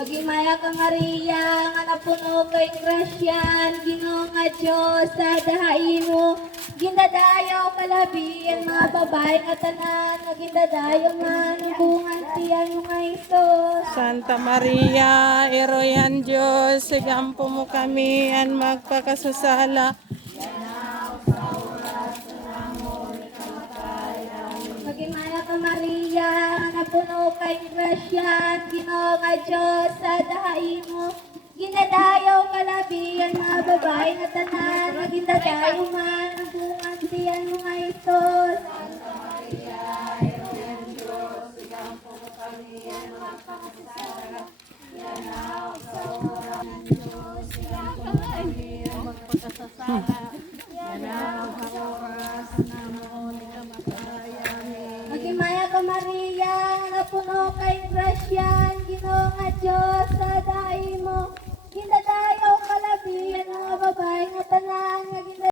Magimaya ka Maria, nga napuno kay grasyan, Ginoo nga Diyos sa dahain mo. Gindadayaw kalabian mga babae nga tanan, nagindadayaw man ang bungan tiyan mo nga Isos. Santa Maria, Eroyan Diyos, sigampo mo kami ang magpakasusala. Magimaya ka Maria, nga napuno kay grasyan, Ginoo nga Diyos sa dahain mo. Ginadayaw kalabian mga babae nga tanan, nagindadayaw man ang bungan tiyan mo nga Isos. Magimaya ka Maria, nga puno kay grasyan, Ginoo nga Diyos sa dahi mo. Ginadayaw kalabian mga babae nga tanan, nga